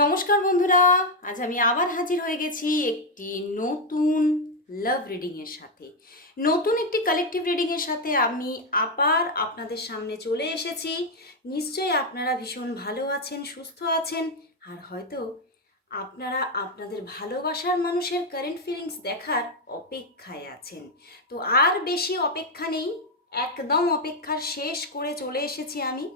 নমস্কার বন্ধুরা, আজ আমি আবার হাজির হয়ে গেছি একটি নতুন লাভ রিডিংয়ের সাথে। নতুন একটি কালেকটিভ রিডিংয়ের সাথে আমি আবার আপনাদের সামনে চলে এসেছি। নিশ্চয়ই আপনারা ভীষণ ভালো আছেন, সুস্থ আছেন, আর হয়তো আপনারা আপনাদের ভালোবাসার মানুষের কারেন্ট ফিলিংস দেখার অপেক্ষায় আছেন। তো আর বেশি অপেক্ষা নেই, একদম অপেক্ষার শেষ করে চলে এসেছি আমি।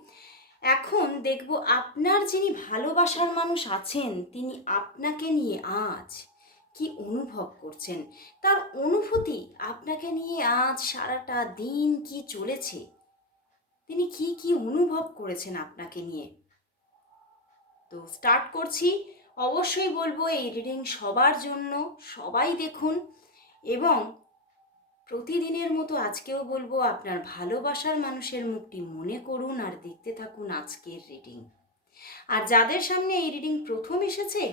এখন দেখব আপনার যিনি ভালোবাসার মানুষ আছেন, তিনি আপনাকে নিয়ে আজ কি অনুভব করছেন? তার অনুভূতি আপনাকে নিয়ে আজ সারাটা দিন কি চলেছে? তিনি কি কি অনুভব করেছেন আপনাকে নিয়ে? তো স্টার্ট করছি। অবশ্যই বলব এই রিডিং সবার জন্য, সবাই দেখুন। এবং প্রতিদিনের মতো আজকেও বলব আপনার ভালোবাসার মানুষের মুখটি মনে করুন আর দেখতে থাকুন আজকের রিডিং আর যাদের সামনে এই রিডিং প্রথম এসেছে,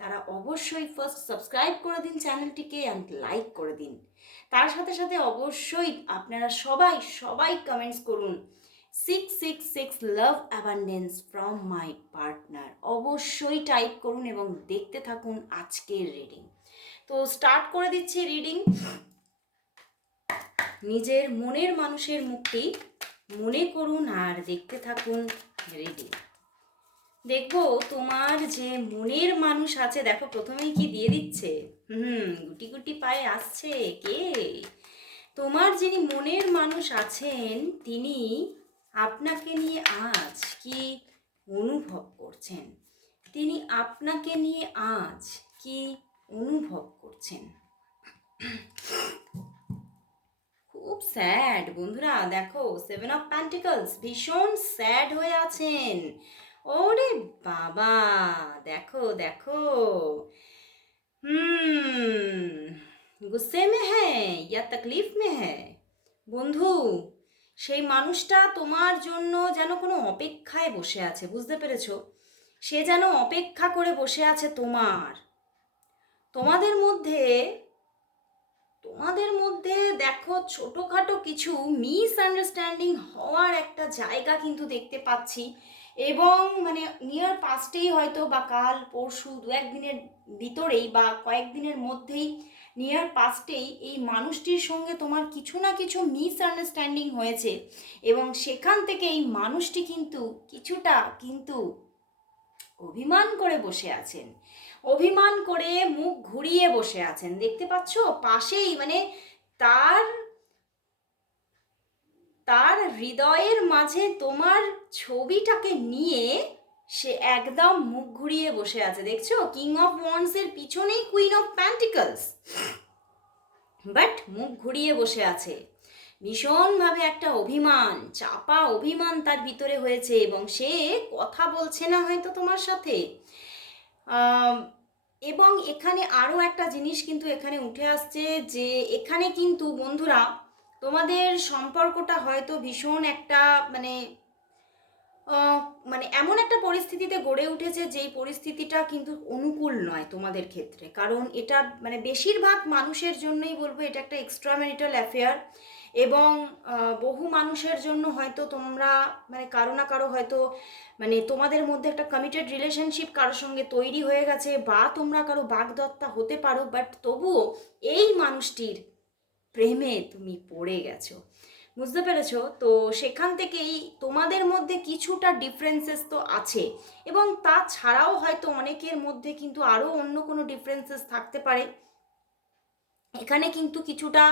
তারা অবশ্যই ফার্স্ট সাবস্ক্রাইব করে দিন চ্যানেলটিকে অ্যান্ড লাইক করে দিন। তার সাথে সাথে অবশ্যই আপনারা সবাই সবাই কমেন্টস করুন। Six six six love abundance from my partner অবশ্যই টাইপ করুন এবং দেখতে থাকুন আজকের রিডিং তো স্টার্ট করে দিচ্ছি রিডিং নিজের মনের মানুষের মুখটি মনে করুন আর দেখতে থাকুন রিডিং। দেখব তোমার যে মনের মানুষ আছে, দেখো প্রথমেই কি দিয়ে দিচ্ছে? হুম, গুটি গুটি পায়ে আসছে কে? তোমার যিনি মনের মানুষ আছেন, তিনি আপনাকে নিয়ে আজ কি অনুভব করছেন? তিনি আপনাকে নিয়ে আজ কি অনুভব করছেন? স্যাড বন্ধুরা, দেখো সেভেন অফ প্যান্টিকলস ভীষণ স্যাড হয়ে আছেন। ওরে বাবা, দেখো দেখো। হুম, গুসে মে হ্যাঁ তকলিফ মে হ্যাঁ বন্ধু, সেই মানুষটা তোমার জন্য যেন কোনো অপেক্ষায় বসে আছে, বুঝতে পেরেছ? সে যেন অপেক্ষা করে বসে আছে তোমার। তোমাদের মধ্যে তোমাদের মধ্যে দেখো ছোটোখাটো কিছু মিস আন্ডারস্ট্যান্ডিং হওয়ার একটা জায়গা কিন্তু দেখতে পাচ্ছি। এবং মানে নিয়ার পাস্টেই হয়তো বা কাল, পরশু দু একদিনের ভিতরেই বা কয়েকদিনের মধ্যেই নিয়ার পাস্টেই এই মানুষটির সঙ্গে তোমার কিছু না কিছু মিসআন্ডারস্ট্যান্ডিং হয়েছে। এবং সেখান থেকে এই মানুষটি কিন্তু কিছুটা কিন্তু অভিমান করে বসে আছেন। অভিমান করে মুখ ঘুরিয়ে বসে আছেন। দেখতে পাচ্ছ, পাশেই মানে তার তার হৃদয়ের মাঝে তোমার ছবিটাকে নিয়ে সে একদম মুখ ঘুরিয়ে বসে আছে। দেখছ? কিং অফ ওয়ান্স এর পিছনেই কুইন অফ প্যান্টিকলস বাট মুখ ঘুরিয়ে বসে আছে। ভীষণভাবে একটা অভিমান, চাপা অভিমান তার ভিতরে হয়েছে এবং সে কথা বলছে না হয়তো তোমার সাথে। এবং এখানে আরও একটা জিনিস কিন্তু এখানে উঠে আসছে যে এখানে কিন্তু বন্ধুরা, তোমাদের সম্পর্কটা হয়তো ভীষণ একটা মানে মানে এমন একটা পরিস্থিতিতে গড়ে উঠেছে যেই পরিস্থিতিটা কিন্তু অনুকূল নয় তোমাদের ক্ষেত্রে। কারণ এটা মানে বেশিরভাগ মানুষের জন্যই বলব এটা একটা এক্সট্রা ম্যারিটাল অ্যাফেয়ার এবং বহু মানুষের জন্য হয়তো তোমরা মানে কারও না কারও হয়তো মানে তোমাদের মধ্যে একটা কমিটেড রিলেশনশিপ কারোর সঙ্গে তৈরি হয়ে গেছে বা তোমরা কারও বাগদত্তা হতে পারো বাট তবুও এই মানুষটির প্রেমে তুমি পড়ে গেছো। বুঝতে পেরেছ? তো সেখান থেকেই তোমাদের মধ্যে কিছুটা ডিফারেন্সেস তো আছে এবং তাছাড়াও হয়তো অনেকের মধ্যে কিন্তু আরও অন্য কোনো ডিফারেন্সেস থাকতে পারে। এখানে কিন্তু কিছুটা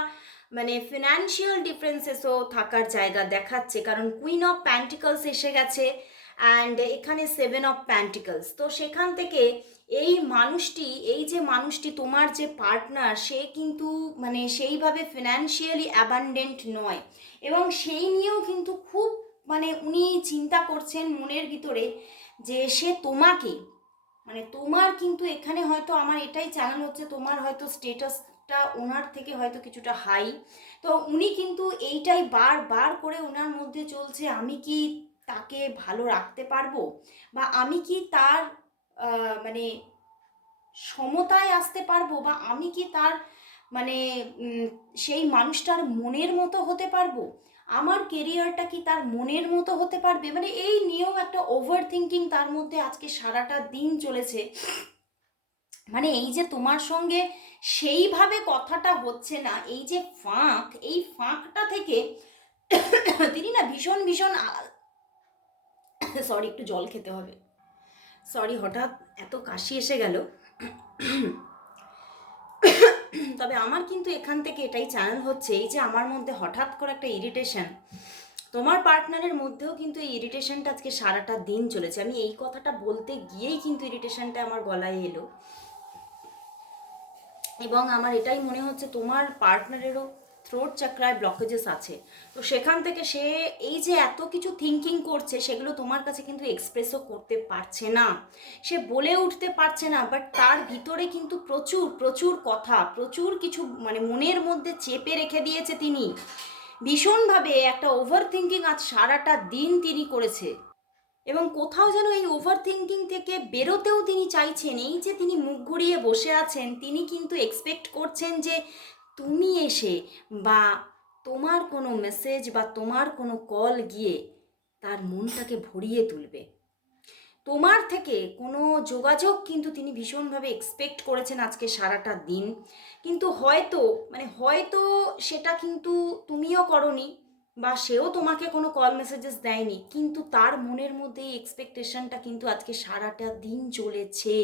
মানে ফিনান্সিয়াল ডিফারেন্সেসও থাকার জায়গা দেখাচ্ছে, কারণ কুইন অফ প্যান্টিকলস এসে গেছে অ্যান্ড এখানে সেভেন অফ প্যান্টিকলস তো সেখান থেকে এই মানুষটি, এই যে মানুষটি তোমার যে পার্টনার সে কিন্তু মানে সেইভাবে ফিনান্সিয়ালি অ্যাবান্ডেন্ট নয়। এবং সেই নিয়েও কিন্তু খুব মানে উনি চিন্তা করছেন মনের ভিতরে যে সে তোমাকে মানে তোমার কিন্তু এখানে হয়তো আমার এটাই জানানো হচ্ছে, তোমার হয়তো স্টেটাসটা ওনার থেকে হয়তো কিছুটা হাই তো উনি কিন্তু এইটাই বার বার করে ওনার মধ্যে চলছে, আমি কি তাকে ভালো রাখতে পারব? বা আমি কি তার মানে সমতায় আসতে পারব? বা আমি কি তার মানে সেই মানুষটার মনের মতো হতে পারব? আমার কেরিয়ারটা কি তার মনের মতো হতে পারবে? মানে এই নিয়েও একটা ওভার থিঙ্কিং তার মধ্যে আজকে সারাটা দিন চলেছে। মানে এই যে তোমার সঙ্গে সেইভাবে কথাটা হচ্ছে না, এই যে ফাঁক, এই ফাঁকটা থেকে তিনি না ভীষণ ভীষণ সরি একটু জল খেতে হবে। সরি হঠাৎ এত কাশি এসে গেল। তবে আমার কিন্তু এখান থেকে এটাই চ্যানেল হচ্ছে, এই যে আমার মধ্যে হঠাৎ করে একটা ইরিটেশন তোমার পার্টনারের মধ্যেও কিন্তু এই ইরিটেশনটা আজকে সারাটা দিন চলেছে। আমি এই কথাটা বলতে গিয়েই কিন্তু ইরিটেশনটা আমার গলায় এলো। এবং আমার এটাই মনে হচ্ছে তোমার পার্টনারেরও থ্রোট চাকরায় ব্লকেজেস আছে। তো সেখান থেকে সে এই যে এত কিছু থিঙ্কিং করছে, সেগুলো তোমার কাছে কিন্তু এক্সপ্রেসও করতে পারছে না। সে বলে উঠতে পারছে না বাট তার ভিতরে কিন্তু প্রচুর প্রচুর কথা, প্রচুর কিছু মানে মনের মধ্যে চেপে রেখে দিয়েছে তিনি। ভীষণভাবে একটা ওভার থিঙ্কিং আজ সারাটা দিন তিনি করেছে। এবং কোথাও যেন এই ওভার থিঙ্কিং থেকে বেরোতেও তিনি চাইছেন এই যে তিনি মুখ ঘুরিয়ে বসে আছেন। তিনি কিন্তু এক্সপেক্ট করছেন যে তুমি এসে বা তোমার কোনো মেসেজ বা তোমার কোনো কল গিয়ে তার মনটাকে ভরিয়ে তুলবে। তোমার থেকে কোনো যোগাযোগ কিন্তু তিনি ভীষণভাবে এক্সপেক্ট করেছেন আজকে সারাটা দিন। কিন্তু হয়তো মানে হয়তো সেটা কিন্তু তুমিও করনি। বা সেও তোমাকে কোনো কল মেসেজেস দেয়নি, কিন্তু তার মনের মধ্যে এই এক্সপেকটেশনটা কিন্তু আজকে সারাটা দিন চলেছে।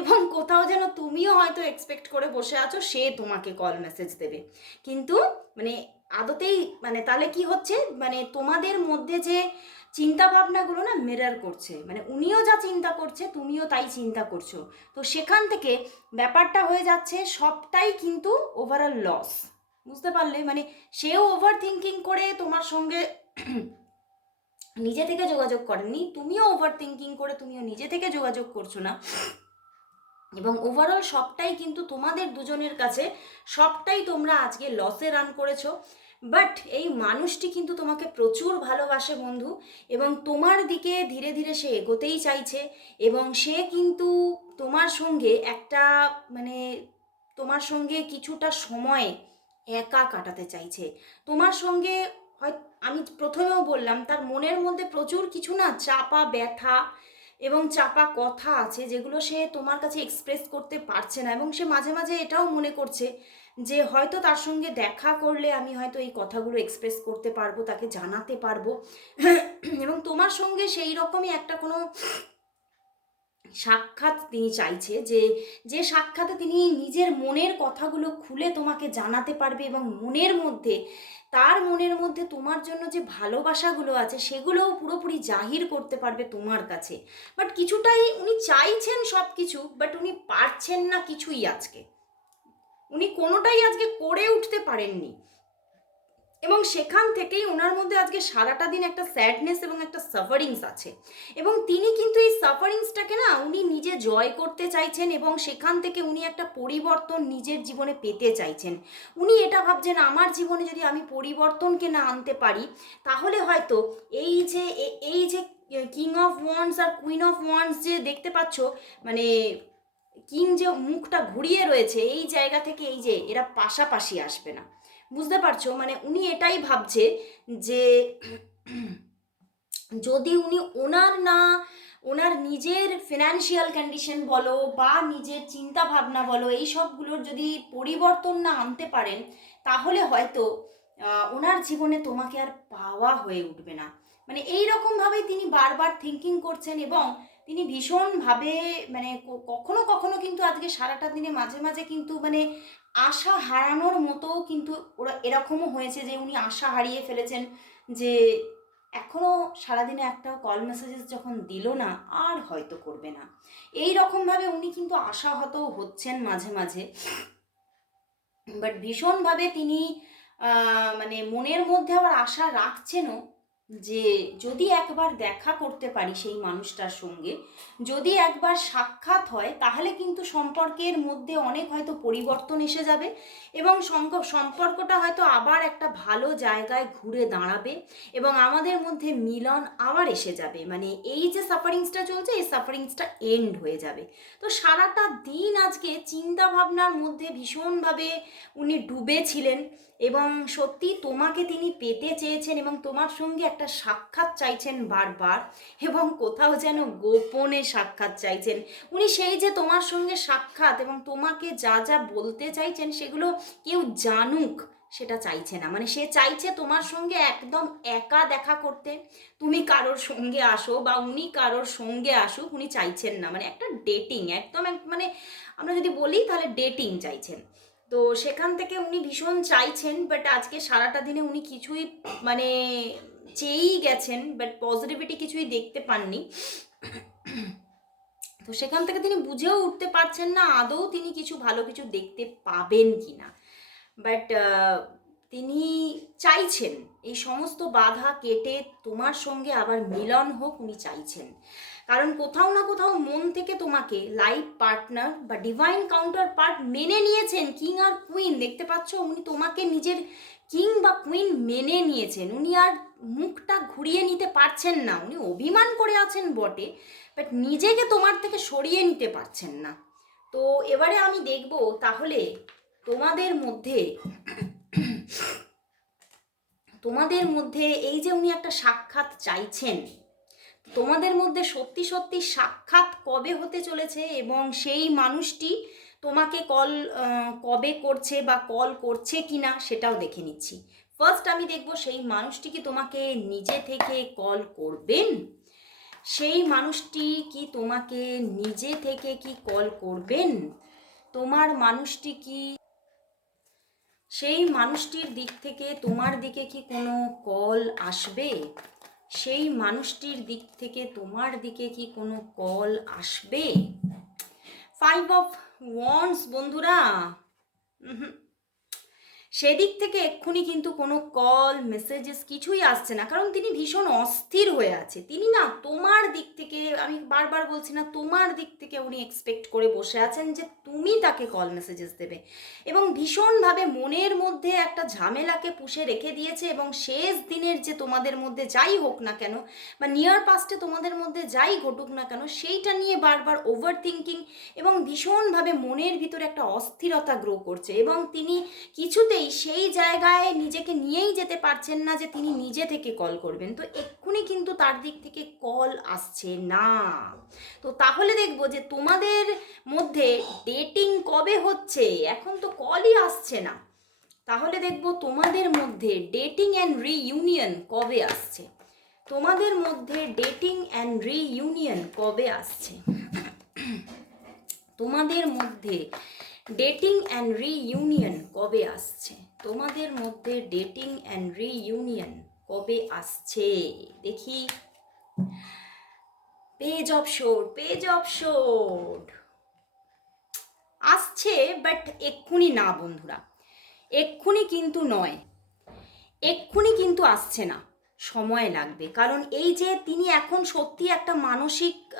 এবং কোথাও যেন তুমিও হয়তো এক্সপেক্ট করে বসে আছো, সে তোমাকে কল মেসেজ দেবে। কিন্তু মানে আদতেই মানে তাহলে কি হচ্ছে? মানে তোমাদের মধ্যে যে চিন্তা ভাবনাগুলো না মিরর করছে। মানে উনিও যা চিন্তা করছে, তুমিও তাই চিন্তা করছ। তো সেখান থেকে ব্যাপারটা হয়ে যাচ্ছে, সবটাই কিন্তু ওভারঅল লস বুঝতে পারলে মানে সেও ওভার থিঙ্কিং করে তোমার সঙ্গে নিজে থেকে যোগাযোগ করেনি, তুমিও ওভার থিঙ্কিং করে তুমিও নিজে থেকে যোগাযোগ করছ না। এবং ওভারঅল সবটাই কিন্তু তোমাদের দুজনের কাছে, সবটাই তোমরা আজকে লসে রান করেছ। বাট এই মানুষটি কিন্তু তোমাকে প্রচুর ভালোবাসে বন্ধু, এবং তোমার দিকে ধীরে ধীরে সে এগোতেই চাইছে, এবং সে কিন্তু তোমার সঙ্গে একটা মানে তোমার সঙ্গে কিছুটা সময় একা কাটাতে চাইছে। তোমার সঙ্গে হয়, আমি প্রথমেও বললাম, তার মনের মধ্যে প্রচুর কিছু না চাপা ব্যথা এবং চাপা কথা আছে যেগুলো সে তোমার কাছে এক্সপ্রেস করতে পারছে না এবং সে মাঝে মাঝে এটাও মনে করছে যে হয়তো তার সঙ্গে দেখা করলে আমি হয়তো এই কথাগুলো এক্সপ্রেস করতে পারব, তাকে জানাতে পারব। এবং তোমার সঙ্গে সেই রকমই একটা কোনো সাক্ষাৎ তিনি চাইছে যে যে সাক্ষাতে তিনি নিজের মনের কথাগুলো খুলে তোমাকে জানাতে পারবে এবং মনের মধ্যে, তার মনের মধ্যে তোমার জন্য যে ভালোবাসাগুলো আছে সেগুলোও পুরোপুরি জাহির করতে পারবে তোমার কাছে। বাট কিছুটাই উনি চাইছেন সব কিছু বাট উনি পারছেন না কিছুই আজকে। উনি কোনোটাই আজকে করে উঠতে পারেননি। এবং সেখান থেকেই ওনার মধ্যে আজকে সারাটা দিন একটা স্যাডনেস এবং একটা সাফারিংস আছে। এবং তিনি কিন্তু এই সাফারিংসটাকে না উনি নিজে জয় করতে চাইছেন এবং সেখান থেকে উনি একটা পরিবর্তন নিজের জীবনে পেতে চাইছেন। উনি এটা ভাবছেন, আমার জীবনে যদি আমি পরিবর্তনকে না আনতে পারি, তাহলে হয়তো এই যে এই যে কিং অফ ওয়ান্স আর কুইন অফ ওয়ান্স যে দেখতে পাচ্ছ মানে কিং যে মুখটা ঘুরিয়ে রয়েছে, এই জায়গা থেকে এই যে এরা পাশাপাশি আসবে না। বুঝতে পারছ? মানে উনি এটাই ভাবছে যে যদি উনি ওনার না, ওনার নিজের ফিনান্সিয়াল কন্ডিশন বলো বা নিজের চিন্তা ভাবনা বলো, এই সবগুলোর যদি পরিবর্তন না আনতে পারেন, তাহলে হয়তো ওনার জীবনে তোমাকে আর পাওয়া হয়ে উঠবে না। মানে এই রকমভাবেই তিনি বারবার থিঙ্কিং করছেন এবং তিনি ভীষণভাবে মানে কখনো কখনো কিন্তু আজকে সারাটা দিনে মাঝে মাঝে কিন্তু মানে আশা হারানোর মতো কিন্তু ওরা এরকমও হয়েছে যে উনি আশা হারিয়ে ফেলেছেন যে এখনও সারাদিনে একটা কল মেসেজেস যখন দিল না, আর হয়তো করবে না। এই রকমভাবে উনি কিন্তু আশাহত হচ্ছেন মাঝে মাঝে। বাট ভীষণভাবে তিনি মানে মনের মধ্যে আবার আশা রাখছেনও। যে যদি একবার দেখা করতে পারি সেই মানুষটার সঙ্গে, যদি একবার সাক্ষাৎ হয়, তাহলে কিন্তু সম্পর্কের মধ্যে অনেক হয়তো পরিবর্তন এসে যাবে এবং সম্পর্কটা হয়তো আবার একটা ভালো জায়গায় ঘুরে দাঁড়াবে এবং আমাদের মধ্যে মিলন আবার এসে যাবে। মানে এই যে সাফারিংসটা চলছে, এই সাফারিংসটা এন্ড হয়ে যাবে। তো সারাটা দিন আজকে চিন্তা ভাবনার মধ্যে ভীষণভাবে উনি ডুবে ছিলেন এবং সত্যি তোমাকে তিনি পেতে চেয়েছেন এবং তোমার সঙ্গে একটা সাক্ষাৎ চাইছেন বারবার এবং কোথাও যেন গোপনে সাক্ষাৎ চাইছেন। উনি সেই যে তোমার সঙ্গে সাক্ষাৎ এবং তোমাকে যা যা বলতে চাইছেন সেগুলো কেউ জানুক, সেটা চাইছে না। মানে সে চাইছে তোমার সঙ্গে একদম একা দেখা করতে। তুমি কারোর সঙ্গে আসো বা উনি কারোর সঙ্গে আসুক, উনি চাইছেন না। মানে একটা ডেটিং একদম এক- মানে আমরা যদি বলি তাহলে ডেটিং চাইছেন। তো সেখান থেকে উনি ভীষণ চাইছেন বাট আজকে সারাটা দিনে উনি কিছুই মানে চেয়েই গেছেন বাট পজিটিভিটি কিছুই দেখতে পাননি। তো সেখান থেকে তিনি বুঝেও উঠতে পারছেন না, আদৌ তিনি কিছু ভালো কিছু দেখতে পাবেন কি না বাট তিনি চাইছেন, এই সমস্ত বাধা কেটে তোমার সঙ্গে আবার মিলন হোক, উনি চাইছেন। কারণ কোথাও না কোথাও মন থেকে তোমাকে লাইফ পার্টনার বা ডিভাইন কাউন্টার পার্ট মেনে নিয়েছেন কিং আর কুইন দেখতে পাচ্ছ, উনি তোমাকে নিজের কিং বা কুইন মেনে নিয়েছেন। উনি আর মুখটা ঘুরিয়ে নিতে পারছেন না। উনি অভিমান করে আছেন বটে বাট নিজেকে তোমার থেকে সরিয়ে নিতে পারছেন না। তো এবারে আমি দেখব তাহলে তোমাদের মধ্যে তোমাদের মধ্যে এই যে উনি একটা সাক্ষাৎ চাইছেন তোমাদের মধ্যে সত্যি সত্যি সাক্ষাৎ কবে হতে চলেছে এবং সেই মানুষটি তোমাকে কল কবে করছে বা কল করছে কিনা সেটাও দেখে নিচ্ছি। ফার্স্ট আমি দেখব সেই মানুষটি কি তোমাকে নিজে থেকে কল করবেন? সেই মানুষটি কি তোমাকে নিজে থেকে কি কল করবেন? তোমার মানুষটি কি, সেই মানুষটির দিক থেকে তোমার দিকে কি কোনো কল আসবে? সেই মানুষটির দিক থেকে তোমার দিকে কি কোনো কল আসবে ফাইভ অফ ওয়ান্স বন্ধুরা। সেদিক থেকে এক্ষুনি কিন্তু কোনো কল মেসেজেস কিছুই আসছে না। কারণ তিনি ভীষণ অস্থির হয়ে আছে। তিনি না তোমার দিক থেকে, আমি বারবার বলছি না, তোমার দিক থেকে উনি এক্সপেক্ট করে বসে আছেন যে তুমি তাকে কল মেসেজেস দেবে। এবং ভীষণভাবে মনের মধ্যে একটা ঝামেলাকে পুষে রেখে দিয়েছে এবং শেষ দিনের যে তোমাদের মধ্যে যাই হোক না কেন, বা নিয়ার পাস্টে তোমাদের মধ্যে যাই ঘটুক না কেন, সেইটা নিয়ে বারবার ওভার থিঙ্কিং এবং ভীষণভাবে মনের ভিতরে একটা অস্থিরতা গ্রো করছে। এবং তিনি কিছুতেই সেই জায়গায় নিজেকে নিয়েই যেতে পারছেন না যে তিনি নিজে থেকে কল করবেন। তো এক্ষুনি কিন্তু তার দিক থেকে কল আসছে না। তো তাহলে দেখব যে তোমাদের মধ্যে ডেটিং কবে হচ্ছে? এখন তো কলই আসছে না। তাহলে দেখব তোমাদের মধ্যে ডেটিং অ্যান্ড রিইউনিয়ন কবে আসছে? তোমাদের মধ্যে ডেটিং অ্যান্ড রিইউনিয়ন কবে আসছে? তোমাদের মধ্যে ডেটিং অ্যান্ড রিইউনিয়ন কবে আসছে? তোমাদের মধ্যে ডেটিং অ্যান্ড রিইউনিয়ন কবে আসছে? দেখি। Page of swords page of swords আসছে বাট এক্ষুনি না, বন্ধুরা। এক্ষুনি কিন্তু নয়। এক্ষুনি কিন্তু আসছে না। সময় লাগবে। কারণ এই যে তিনি এখন সত্যি একটা মানসিক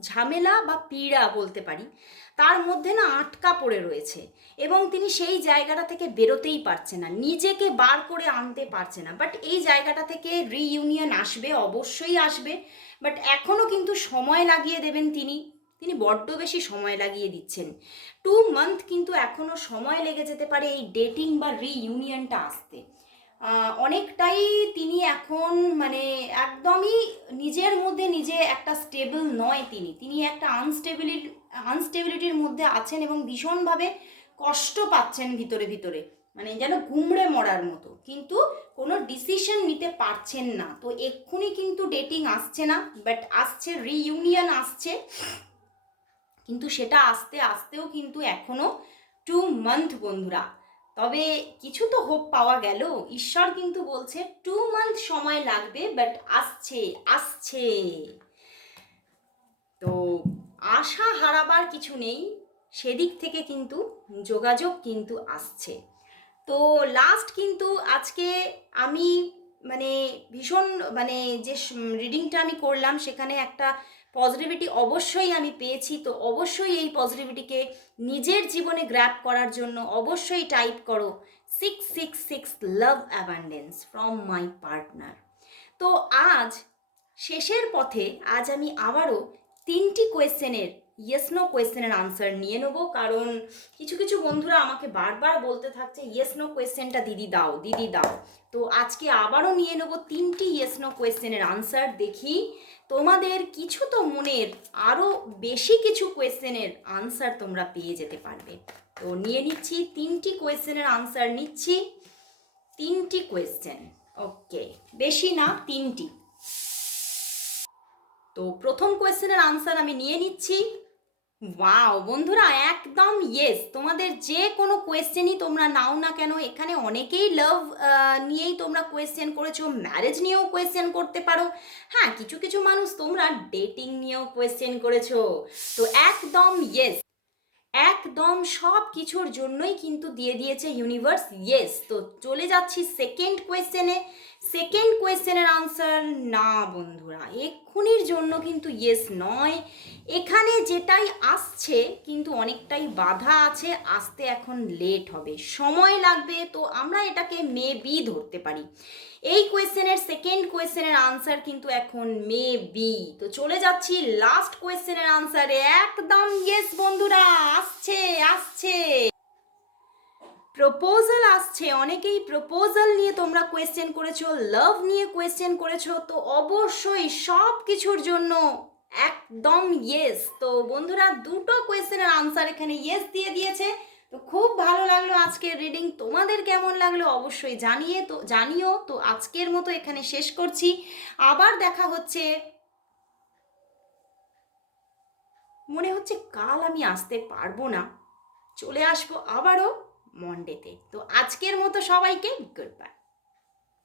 ঝামেলা বা পীড়া বলতে পারি তার মধ্যে না আটকা পড়ে রয়েছে এবং তিনি সেই জায়গাটা থেকে বেরোতেই পারছে না, নিজেকে বার করে আনতে পারছে না। বাট এই জায়গাটা থেকে রিইউনিয়ন আসবে, অবশ্যই আসবে। বাট এখনও কিন্তু সময় লাগিয়ে দেবেন তিনি। তিনি বড্ড বেশি সময় লাগিয়ে দিচ্ছেন। টু মান্থ কিন্তু এখনও সময় লেগে যেতে পারে এই ডেটিং বা রিইউনিয়নটা আসতে। অনেকটাই তিনি এখন মানে একদমই নিজের মধ্যে নিজে একটা স্টেবল নয় তিনি। তিনি একটা আনস্টেবিলিটি আনস্টেবিলিটির মধ্যে আছেন এবং ভীষণভাবে কষ্ট পাচ্ছেন ভিতরে ভিতরে। মানে যেন গুমড়ে মরার মতো। কিন্তু কোনো ডিসিশন নিতে পারছেন না। তো এক্ষুনি কিন্তু ডেটিং আসছে না বাট আসছে রিইউনিয়ন আসছে। কিন্তু সেটা আসতে আসতেও কিন্তু এখনও টু মান্থ বন্ধুরা। তবে কিছু তো হোপ পাওয়া গেল। ঈশ্বর কিন্তু বলছে টু মান্থ সময় লাগবে বাট আসছে আসছে। তো আশা হারাবার কিছু নেই, সেদিক থেকে কিন্তু যোগাযোগ কিন্তু আসছে। তো লাস্ট কিন্তু আজকে আমি মানে ভীষণ মানে যে রিডিংটা আমি করলাম, সেখানে একটা পজিটিভিটি অবশ্যই আমি পেয়েছি। তো অবশ্যই এই পজিটিভিটিকে নিজের জীবনে গ্র্যাপ করার জন্য অবশ্যই টাইপ করো six six six love abundance from my partner তো আজ শেষের পথে, আজ আমি আবারও তিনটি কোয়েশ্চেনের ইয়েস নো কোয়েশ্চেনের আনসার নিয়ে নেব। কারণ কিছু কিছু বন্ধুরা আমাকে বারবার বলতে থাকছে ইয়েস নো কোয়েশ্চেনটা দিদি দাও দিদি দাও। তো আজকে আবারও নিয়ে নেব তিনটি ইয়েস নো কোয়েশ্চেনের আনসার দেখি তোমাদের কিছু তো মনের আরও বেশি কিছু কোয়েশ্চেনের আনসার তোমরা পেয়ে যেতে পারবে। তো নিয়ে নিচ্ছি, তিনটি কোয়েশ্চেনের আনসার নিচ্ছি। তিনটি কোয়েশ্চেন ওকে বেশি না, তিনটি। তো প্রথম কোয়েশ্চেনের আনসার আমি নিয়ে নিচ্ছি। ওয়াও বন্ধুরা, একদম ইয়েস তোমাদের যে কোনো কোয়েশ্চেনই তোমরা নাও না কেন, এখানে অনেকেই লাভ নিয়েই তোমরা কোয়েশ্চেন করেছ ম্যারেজ নিয়েও কোয়েশ্চেন করতে পারো। হ্যাঁ কিছু কিছু মানুষ তোমরা ডেটিং নিয়েও কোয়েশ্চেন করেছ। তো একদম ইয়েস একদম সব কিছুর জন্যই কিন্তু দিয়ে দিয়েছে ইউনিভার্স ইয়েস তো চলে যাচ্ছি সেকেন্ড কোয়েশ্চেনে সেকেন্ড কোয়েশ্চেনের আনসার না বন্ধুরা, এক্ষুনির জন্য কিন্তু ইয়েস নয়। এখানে যেটাই আসছে কিন্তু অনেকটাই বাধা আছে, আসতে এখন লেট হবে। সময় লাগবে, তো আমরা এটাকে মে বি ধরতে পারি। এই কোয়েশ্চেনের সেকেন্ড কোয়েশ্চেনের আনসার কিন্তু এখন মে বি তো চলে যাচ্ছি লাস্ট কোয়েশ্চেনের আনসারে একদম ইয়েস বন্ধুরা, আসছে আসছে। প্রপোজাল আসছে, অনেকেই প্রপোজাল নিয়ে তোমরা কোয়েশ্চেন করেছ লাভ নিয়ে কোয়েশ্চেন করেছ, তো অবশ্যই সব কিছুর জন্য একদম ইয়েস তো বন্ধুরা, দুটো কোয়েশ্চেনের আনসার এখানে ইয়েস দিয়ে দিয়েছে। তো খুব ভালো লাগল আজকের রিডিং তোমাদের কেমন লাগল অবশ্যই জানিয়ে তো, জানিও। তো আজকের মতো এখানে শেষ করছি। আবার দেখা হচ্ছে। মনে হচ্ছে কাল আমি আসতে পারব না। চলে আসব আবারও। মন্ডেতে তো। আজকের মতো সবাইকে গুড বাই